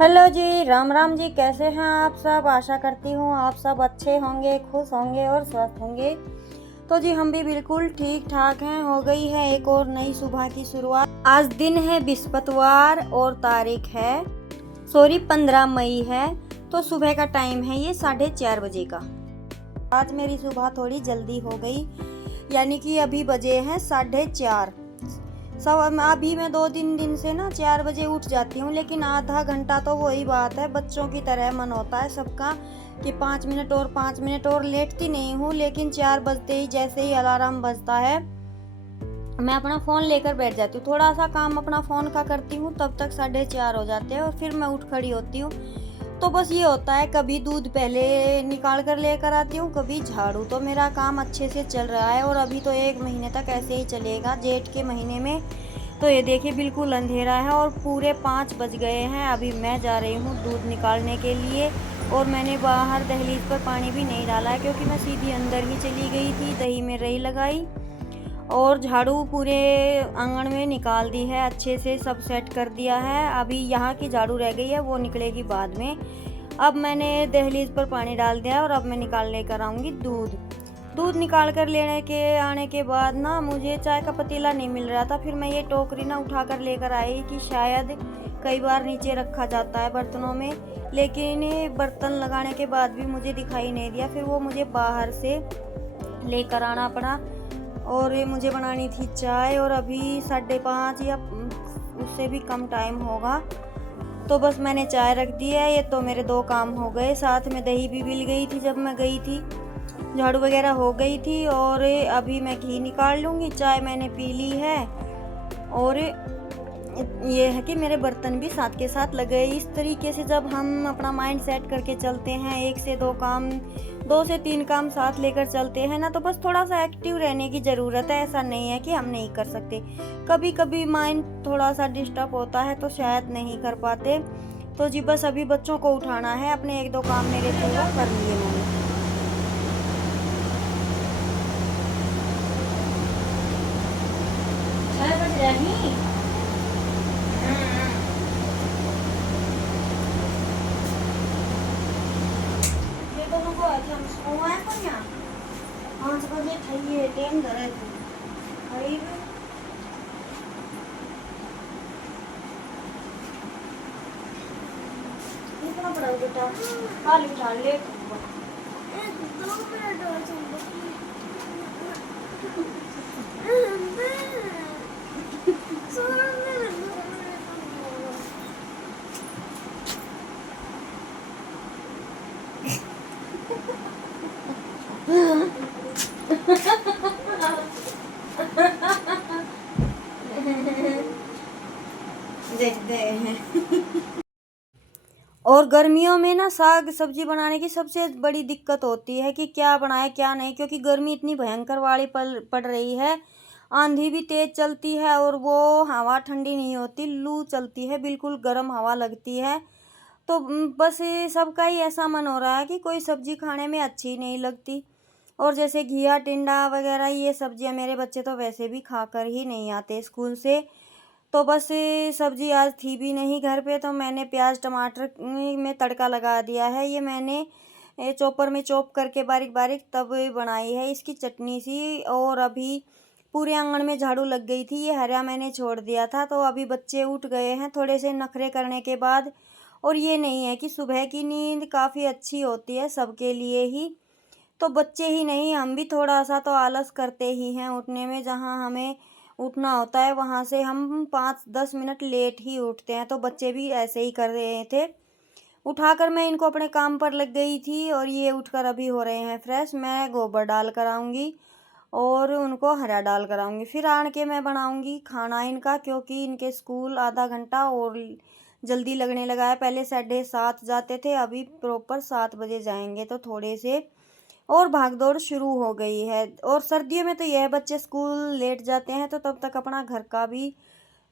Hello जी, राम राम जी। कैसे हैं आप सब? आशा करती हूँ आप सब अच्छे होंगे, खुश होंगे और स्वस्थ होंगे। तो जी हम भी बिल्कुल ठीक ठाक हैं। हो गई है एक और नई सुबह की शुरुआत। आज दिन है बृहस्पतिवार और तारीख है 15 मई है। तो सुबह का टाइम है ये 4:30 बजे का। आज मेरी सुबह थोड़ी जल्दी हो गई, यानी कि अभी बजे हैं 4:30। सब अभी मैं 2-3 दिन से ना 4 बजे उठ जाती हूँ, लेकिन आधा घंटा तो वही बात है, बच्चों की तरह मन होता है सबका कि 5 मिनट और लेटती नहीं हूँ, लेकिन 4 बजते ही जैसे ही अलार्म बजता है मैं अपना फ़ोन लेकर बैठ जाती हूँ। थोड़ा सा काम अपना फ़ोन का करती हूँ, तब तक 4:30 हो जाते हैं और फिर मैं उठ खड़ी होती हूँ। तो बस ये होता है, कभी दूध पहले निकाल कर लेकर आती हूँ, कभी झाड़ू। तो मेरा काम अच्छे से चल रहा है और अभी तो 1 महीने तक ऐसे ही चलेगा, जेठ के महीने में। तो ये देखिए बिल्कुल अंधेरा है और पूरे 5 बज गए हैं। अभी मैं जा रही हूँ दूध निकालने के लिए और मैंने बाहर दहलीज पर पानी भी नहीं डाला है, क्योंकि मैं सीधी अंदर ही चली गई थी। दही में रही लगाई और झाड़ू पूरे आंगन में निकाल दी है, अच्छे से सब सेट कर दिया है। अभी यहाँ की झाड़ू रह गई है, वो निकलेगी बाद में। अब मैंने दहलीज पर पानी डाल दिया और अब मैं निकाल लेकर आऊँगी दूध। दूध निकाल कर लेने के आने के बाद ना मुझे चाय का पतीला नहीं मिल रहा था। फिर मैं ये टोकरी ना उठा कर लेकर आई कि शायद कई बार नीचे रखा जाता है बर्तनों में, लेकिन बर्तन लगाने के बाद भी मुझे दिखाई नहीं दिया। फिर वो मुझे बाहर से लेकर आना पड़ा और ये मुझे बनानी थी चाय और अभी 5:30 या उससे भी कम टाइम होगा। तो बस मैंने चाय रख दी है। ये तो मेरे 2 काम हो गए। साथ में दही भी मिल गई थी जब मैं गई थी, झाड़ू वगैरह हो गई थी और अभी मैं घी निकाल लूँगी। चाय मैंने पी ली है और ये है कि मेरे बर्तन भी साथ के साथ लगे। इस तरीके से जब हम अपना माइंड सेट करके चलते हैं, 1 से 2 काम, 2 से 3 काम साथ लेकर चलते हैं ना, तो बस थोड़ा सा एक्टिव रहने की ज़रूरत है। ऐसा नहीं है कि हम नहीं कर सकते। कभी कभी माइंड थोड़ा सा डिस्टर्ब होता है तो शायद नहीं कर पाते। तो जी बस अभी बच्चों को उठाना है। अपने 1-2 काम मेरे थे वो कर लिए मैंने। ये दोनों को आज हम सोए पर यहाँ 5 बजे चाहिए टाइम धरे थे करीब। इतना बड़ा बेटा काल उठा ले देखते हैं। और गर्मियों में ना साग सब्जी बनाने की सबसे बड़ी दिक्कत होती है कि क्या बनाए क्या नहीं, क्योंकि गर्मी इतनी भयंकर वाली पड़ रही है। आंधी भी तेज चलती है और वो हवा ठंडी नहीं होती, लू चलती है, बिल्कुल गर्म हवा लगती है। तो बस ये सबका ही ऐसा मन हो रहा है कि कोई सब्जी खाने में अच्छी नहीं लगती। और जैसे घिया टिंडा वगैरह ये सब्जियां मेरे बच्चे तो वैसे भी खाकर ही नहीं आते स्कूल से। तो बस सब्जी आज थी भी नहीं घर पे, तो मैंने प्याज टमाटर में तड़का लगा दिया है। ये मैंने चॉपर में चॉप करके बारीक बारीक तब बनाई है इसकी चटनी सी। और अभी पूरे आंगन में झाड़ू लग गई थी, ये हरा मैंने छोड़ दिया था। तो अभी बच्चे उठ गए हैं थोड़े से नखरे करने के बाद। और ये नहीं है कि सुबह की नींद काफ़ी अच्छी होती है सबके लिए ही, तो बच्चे ही नहीं हम भी थोड़ा सा तो आलस करते ही हैं उठने में। जहाँ हमें उठना होता है वहाँ से हम 5-10 मिनट लेट ही उठते हैं। तो बच्चे भी ऐसे ही कर रहे थे। उठाकर मैं इनको अपने काम पर लग गई थी और ये उठकर अभी हो रहे हैं फ्रेश। मैं गोबर डाल कर आऊँगी और उनको हरा डाल कर आऊँगी, फिर आन के मैं बनाऊँगी खाना इनका, क्योंकि इनके स्कूल आधा घंटा और जल्दी लगने लगा है। पहले 7:30 जाते थे, अभी प्रॉपर 7 बजे जाएंगे। तो थोड़े से और भागदौड़ शुरू हो गई है। और सर्दियों में तो यह बच्चे स्कूल लेट जाते हैं, तो तब तक अपना घर का भी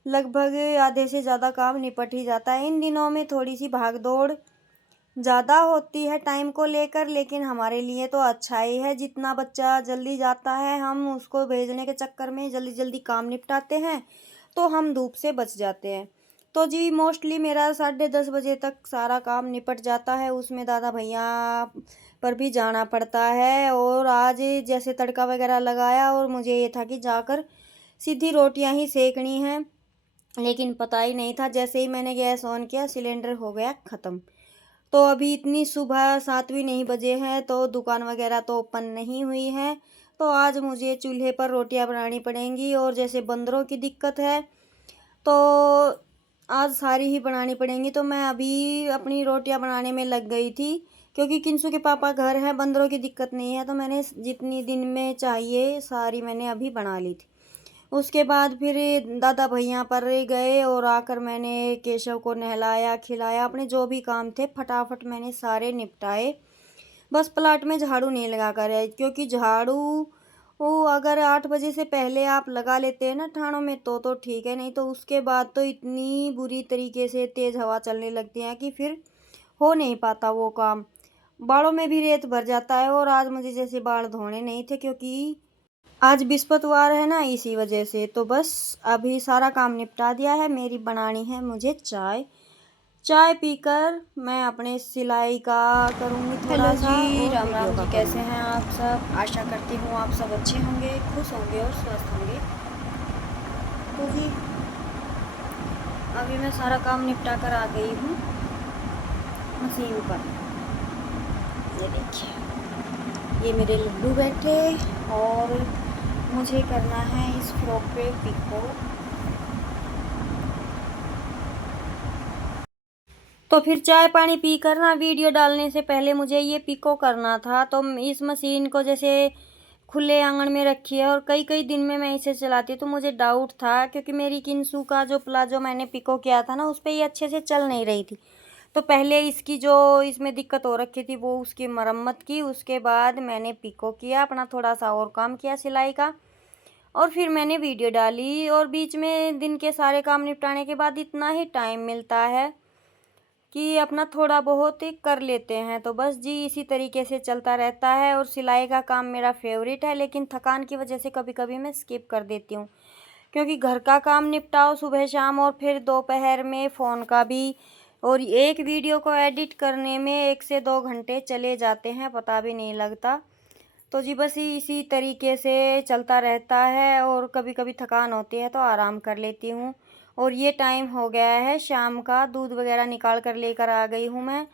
लगभग आधे से ज़्यादा काम निपट ही जाता है। इन दिनों में थोड़ी सी भागदौड़ ज़्यादा होती है टाइम को लेकर, लेकिन हमारे लिए तो अच्छा ही है। जितना बच्चा जल्दी जाता है हम उसको भेजने के चक्कर में जल्दी जल्दी काम निपटाते हैं, तो हम धूप से बच जाते हैं। तो जी मोस्टली मेरा 10:30 बजे तक सारा काम निपट जाता है। उसमें दादा भैया पर भी जाना पड़ता है। और आज जैसे तड़का वगैरह लगाया और मुझे ये था कि जाकर सीधी रोटियां ही सेकनी हैं, लेकिन पता ही नहीं था। जैसे ही मैंने गैस ऑन किया सिलेंडर हो गया ख़त्म। तो अभी इतनी सुबह 7 भी नहीं बजे हैं, तो दुकान वगैरह तो ओपन नहीं हुई है। तो आज मुझे चूल्हे पर रोटियां बनानी पड़ेंगी। और जैसे बंदरों की दिक्कत है तो आज सारी ही बनानी पड़ेंगी। तो मैं अभी अपनी रोटियां बनाने में लग गई थी, क्योंकि किंसू के पापा घर हैं, बंदरों की दिक्कत नहीं है। तो मैंने जितनी दिन में चाहिए सारी मैंने अभी बना ली थी। उसके बाद फिर दादा भैया पर गए और आकर मैंने केशव को नहलाया खिलाया। अपने जो भी काम थे फटाफट मैंने सारे निपटाए। बस प्लाट में झाड़ू नहीं लगा कर आए, क्योंकि झाड़ू वो अगर 8 बजे से पहले आप लगा लेते हैं ना ठाणों में तो ठीक है, नहीं तो उसके बाद तो इतनी बुरी तरीके से तेज़ हवा चलने लगती है कि फिर हो नहीं पाता वो काम। बालों में भी रेत भर जाता है। और आज मुझे जैसे बाल धोने नहीं थे, क्योंकि आज बृहस्पतिवार है ना, इसी वजह से। तो बस अभी सारा काम निपटा दिया है। मेरी बनानी है मुझे चाय। चाय पीकर मैं अपने सिलाई का करूँगी थोड़ा सा। जी, राम राम जी, कैसे करूँगी। हैं आप सब? आशा करती हूँ आप सब अच्छे होंगे, खुश होंगे और स्वस्थ होंगे। तो जी अभी मैं सारा काम निपटा कर आ गई हूँ मशीन पर। ये देखिए, ये मेरे लड्डू बैठे और मुझे करना है इस फ्रॉक पे पिको। तो फिर चाय पानी पी कर ना वीडियो डालने से पहले मुझे ये पिको करना था। तो इस मशीन को जैसे खुले आंगन में रखी है और कई कई दिन में मैं इसे चलाती हूँ, तो मुझे डाउट था, क्योंकि मेरी किंसू का जो प्लाजो मैंने पिको किया था ना, उस पर ये अच्छे से चल नहीं रही थी। तो पहले इसकी जो इसमें दिक्कत हो रखी थी वो उसकी मरम्मत की। उसके बाद मैंने पिको किया, अपना थोड़ा सा और काम किया सिलाई का, और फिर मैंने वीडियो डाली। और बीच में दिन के सारे काम निपटाने के बाद इतना ही टाइम मिलता है कि अपना थोड़ा बहुत ही कर लेते हैं। तो बस जी इसी तरीके से चलता रहता है। और सिलाई का काम मेरा फेवरेट है, लेकिन थकान की वजह से कभी कभी मैं स्किप कर देती हूँ, क्योंकि घर का काम निपटाओ सुबह शाम और फिर दोपहर में फ़ोन का भी। और एक वीडियो को एडिट करने में 1 से 2 घंटे चले जाते हैं, पता भी नहीं लगता। तो जी बस इसी तरीके से चलता रहता है। और कभी कभी थकान होती है तो आराम कर लेती हूँ। और ये टाइम हो गया है शाम का, दूध वगैरह निकाल कर लेकर आ गई हूँ मैं।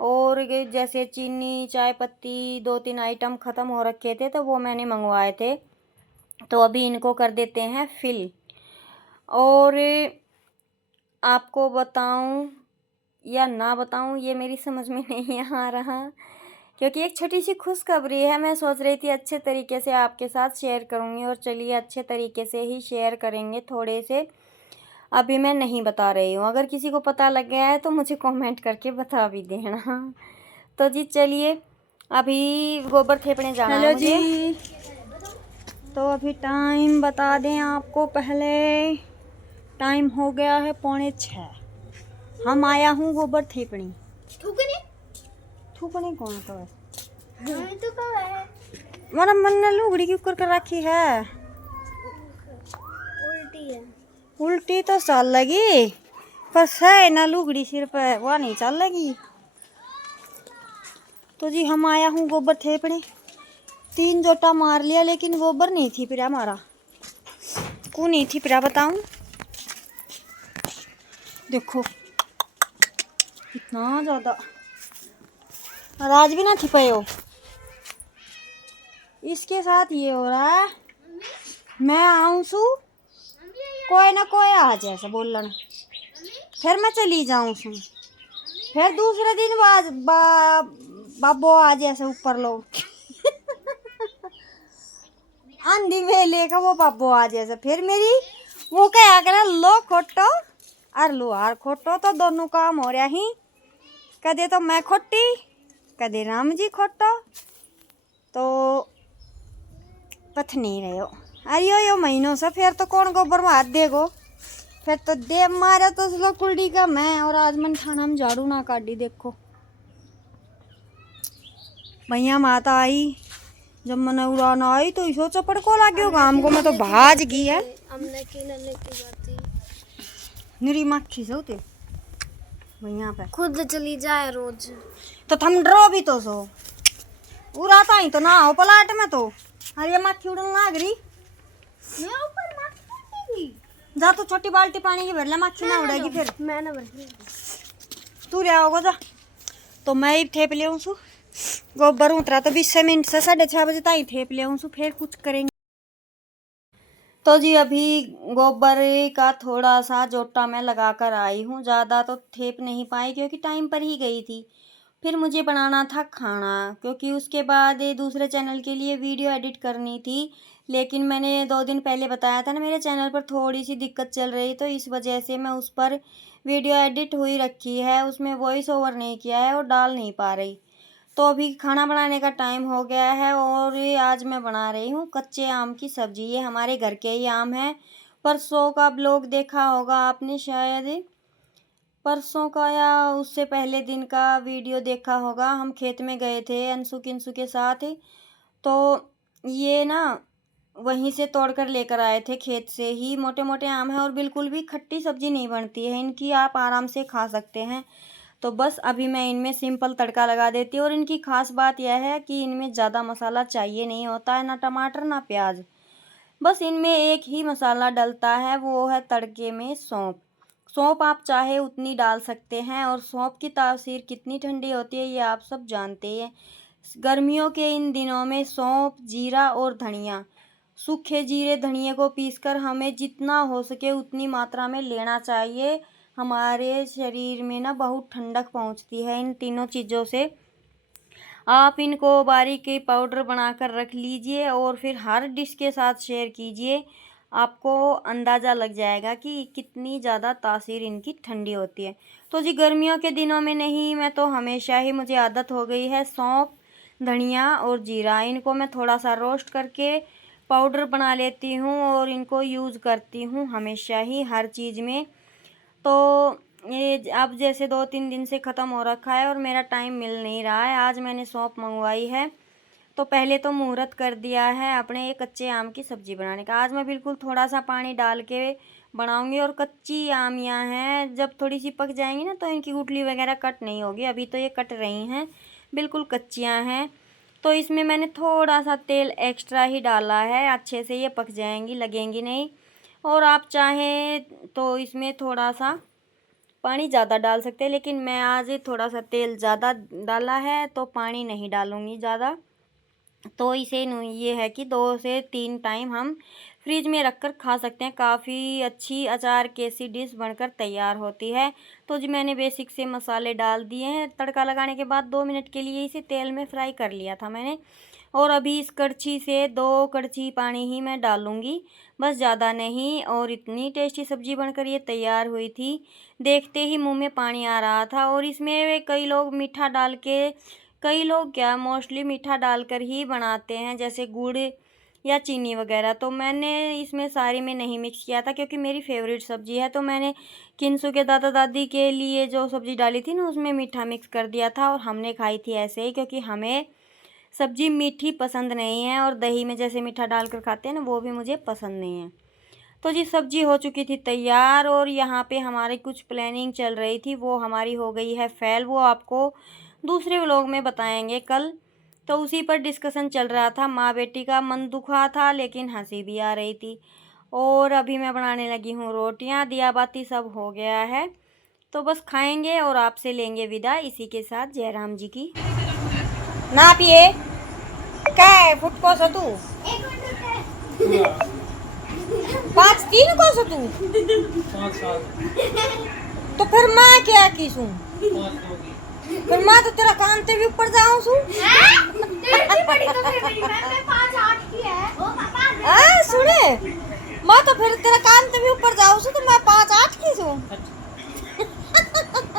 और ये जैसे चीनी चाय पत्ती 2-3 आइटम ख़त्म हो रखे थे, तो वो मैंने मंगवाए थे। तो अभी इनको कर देते हैं फिल। और आपको बताऊं या ना बताऊं ये मेरी समझ में नहीं आ रहा, क्योंकि एक छोटी सी खुशखबरी है। मैं सोच रही थी अच्छे तरीके से आपके साथ शेयर करूंगी, और चलिए अच्छे तरीके से ही शेयर करेंगे थोड़े से। अभी मैं नहीं बता रही हूँ, अगर किसी को पता लग गया है तो मुझे कमेंट करके बता भी देना। तो जी चलिए, अभी गोबर थेपने जाना है मुझे। जी, तो अभी टाइम बता दें आपको पहले, टाइम हो गया है 5:45। हम आया हूँ गोबर थेपनी। थूकने कौन तो है? तो कब है? मेरा मन ने लुगड़ी क्यों कर रखी है? उल्टी है। उल्टी तो चल लगी, पर है ना लुगड़ी सिर पे, वह नहीं चल लगी। तो जी हम आया हूँ गोबर थेपने। 3 जोटा मार लिया, लेकिन गोबर नहीं थी फिर हमारा को नहीं थी फिर बताऊं। देखो इतना ज्यादा राज भी ना छिपाए हो। इसके साथ ये हो रहा है, मैं आऊं सू कोई ना कोई आ जाए ऐसा बोलन, फिर मैं चली जाऊं सू, फिर दूसरे दिन बाबो आ जाए ऐसे ऊपर लोग। आंधी में लेकर वो बाबो आ जाए, फिर मेरी वो क्या करे लो खोटो और लुहार खोटो, तो दोनों काम हो रहा ही। कदे तो मैं खोटी कदे राम जी खोटो, तो पथ नहीं रहे हो। अरे यो महीनों से फिर तो कौन गोबर में हाथ देगो, फिर तो दे मारा तो चलो कुल्डी का मैं। और आज मन थाना में झाड़ू ना काटी। देखो भैया माता आई, जब मन उड़ाना आई तो इसो चपड़ को लाग्यो काम को, मैं तो भाज गई है। निरी मक्खी से होते यहाँ पे खुद चली जाए रोज। तो थम डरो भी तो सो उड़ाता ही तो ना हो पलाट में तो। अरे ये मक्खी उड़न लाग रही मेरे ऊपर मक्खी जा तो छोटी बाल्टी पानी की भर ले मक्खी ना उड़ेगी फिर। मैं ना भर तू ले आओगे जा तो मैं ही थेप ले सू गोबर उतरा तो 20 मिनट से 6:30 बजे तक ही थेप ले सू फिर कुछ करेंगे। तो जी अभी गोबर का थोड़ा सा जोटा मैं लगा कर आई हूँ, ज़्यादा तो थेप नहीं पाई क्योंकि टाइम पर ही गई थी। फिर मुझे बनाना था खाना क्योंकि उसके बाद दूसरे चैनल के लिए वीडियो एडिट करनी थी, लेकिन मैंने 2 दिन पहले बताया था ना मेरे चैनल पर थोड़ी सी दिक्कत चल रही, तो इस वजह से मैं उस पर वीडियो एडिट हुई रखी है, उसमें वॉइस ओवर नहीं किया है और डाल नहीं पा रही। तो अभी खाना बनाने का टाइम हो गया है और आज मैं बना रही हूँ कच्चे आम की सब्ज़ी। ये हमारे घर के ही आम है। परसों का ब्लॉग देखा होगा आपने शायद, परसों का या उससे पहले दिन का वीडियो देखा होगा। हम खेत में गए थे अंशु किंशु के साथ, तो ये ना वहीं से तोड़ कर लेकर आए थे खेत से ही। मोटे मोटे आम है और बिल्कुल भी खट्टी सब्ज़ी नहीं बनती है इनकी, आप आराम से खा सकते हैं। तो बस अभी मैं इनमें सिंपल तड़का लगा देती हूँ और इनकी ख़ास बात यह है कि इनमें ज़्यादा मसाला चाहिए नहीं होता है, ना टमाटर ना प्याज। बस इनमें एक ही मसाला डलता है, वो है तड़के में सौंफ। सौंफ आप चाहे उतनी डाल सकते हैं और सौंफ की तासीर कितनी ठंडी होती है ये आप सब जानते हैं। गर्मियों के इन दिनों में सौंफ, जीरा और धनिया, सूखे जीरे धनिए को पीसकर हमें जितना हो सके उतनी मात्रा में लेना चाहिए। हमारे शरीर में ना बहुत ठंडक पहुंचती है इन तीनों चीज़ों से। आप इनको बारीक पाउडर बनाकर रख लीजिए और फिर हर डिश के साथ शेयर कीजिए, आपको अंदाज़ा लग जाएगा कि कितनी ज़्यादा तासीर इनकी ठंडी होती है। तो जी गर्मियों के दिनों में नहीं, मैं तो हमेशा ही मुझे आदत हो गई है सौंफ, धनिया और जीरा, इनको मैं थोड़ा सा रोस्ट करके पाउडर बना लेती हूँ और इनको यूज़ करती हूँ हमेशा ही हर चीज़ में। तो ये अब जैसे 2-3 दिन से ख़त्म हो रखा है और मेरा टाइम मिल नहीं रहा है। आज मैंने सौंफ मंगवाई है, तो पहले तो मुहूर्त कर दिया है अपने ये कच्चे आम की सब्ज़ी बनाने का। आज मैं बिल्कुल थोड़ा सा पानी डाल के बनाऊंगी और कच्ची आमियाँ हैं, जब थोड़ी सी पक जाएंगी ना तो इनकी गुठली वगैरह कट नहीं होगी। अभी तो ये कट रही हैं, बिल्कुल कच्चियाँ हैं। तो इसमें मैंने थोड़ा सा तेल एक्स्ट्रा ही डाला है, अच्छे से ये पक जाएंगी, लगेंगी नहीं। और आप चाहें तो इसमें थोड़ा सा पानी ज़्यादा डाल सकते हैं, लेकिन मैं आज थोड़ा सा तेल ज़्यादा डाला है तो पानी नहीं डालूँगी ज़्यादा। तो इसे ये है कि 2 से 3 टाइम हम फ्रिज में रखकर खा सकते हैं। काफ़ी अच्छी अचार कैसी डिश बनकर तैयार होती है। तो जी मैंने बेसिक से मसाले डाल दिए हैं। तड़का लगाने के बाद 2 मिनट के लिए इसे तेल में फ्राई कर लिया था मैंने, और अभी इस कड़छी से 2 कड़छी पानी ही मैं डालूँगी, बस ज़्यादा नहीं। और इतनी टेस्टी सब्ज़ी बनकर ये तैयार हुई थी, देखते ही मुंह में पानी आ रहा था। और इसमें कई लोग मीठा डाल के, कई लोग क्या मोस्टली मीठा डालकर ही बनाते हैं, जैसे गुड़ या चीनी वगैरह। तो मैंने इसमें सारी में नहीं मिक्स किया था क्योंकि मेरी फेवरेट सब्ज़ी है। तो मैंने किंसु के दादा दादी के लिए जो सब्ज़ी डाली थी ना उसमें मीठा मिक्स कर दिया था और हमने खाई थी ऐसे ही, क्योंकि हमें सब्ज़ी मीठी पसंद नहीं है और दही में जैसे मीठा डालकर खाते हैं ना वो भी मुझे पसंद नहीं है। तो जी सब्ज़ी हो चुकी थी तैयार और यहाँ पे हमारी कुछ प्लानिंग चल रही थी, वो हमारी हो गई है फेल। वो आपको दूसरे व्लॉग में बताएंगे कल। तो उसी पर डिस्कशन चल रहा था, माँ बेटी का मन दुखा था लेकिन हंसी भी आ रही थी। और अभी मैं बनाने लगी हूँ रोटियाँ, दिया बाती सब हो गया है, तो बस खाएंगे और आपसे लेंगे विदा। इसी के साथ जयराम जी की ना पिए क्या है फुटको सो तू 5-3 को सो तू 5 तो फिर मैं क्या की सूं, फिर मैं तो तेरा कान ते भी ऊपर जाऊं सूं। सुने मैं तो फिर तेरा कान ते भी ऊपर जाऊं सूं, तो मैं 5-8 की सूं।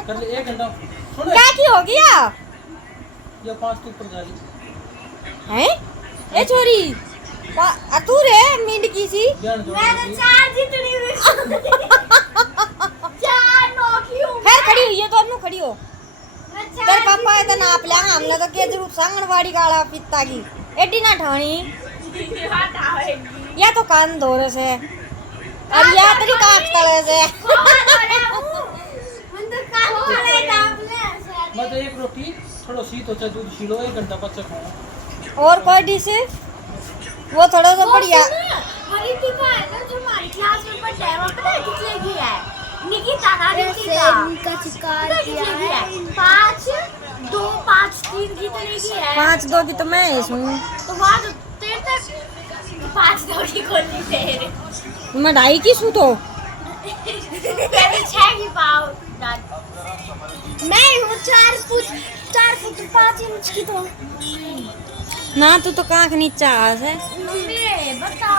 कर ले 1 घंटा सुन क्या की हो गया ये 5 के ऊपर जा रही हैं ए छोरी तू रे मींड की सी ज्ञान जोड़ मैं तो 4 जितनी हुई 4 नौकी हूं। खैर खड़ी हुई है दोनों खड़ी हो। तेरे पापा है तो नाप लेंगे हमने तो के जरूर सांगणवाड़ी काला पित्ता की एडी ना ठाणी या तो कान धोरे से और या तेरी काक तले से बस एक रोटी थोड़ा सी तो चाहे दूध छीलो 1 घंटा बच्चा खाओ। और कोई डिश है वो थोड़ा सा बढ़िया। हमारी टीका है ना जो हमारी क्लास में पढ़ता है वो पता है कितने की है? निकिता ना निकिता शिकार किया है 5 2 5 3 कितने की है? 5-2 की तो मैं ही सुनूं। तो वहाँ तो तेरे तक 5 2 की खोली तेरे मैं 2.5 की सू तो। पहले 6 की पाओ मैं हूँ 4 फुट 5 इंच की तो ना तू तो कांख नीचा है। मम्मी बता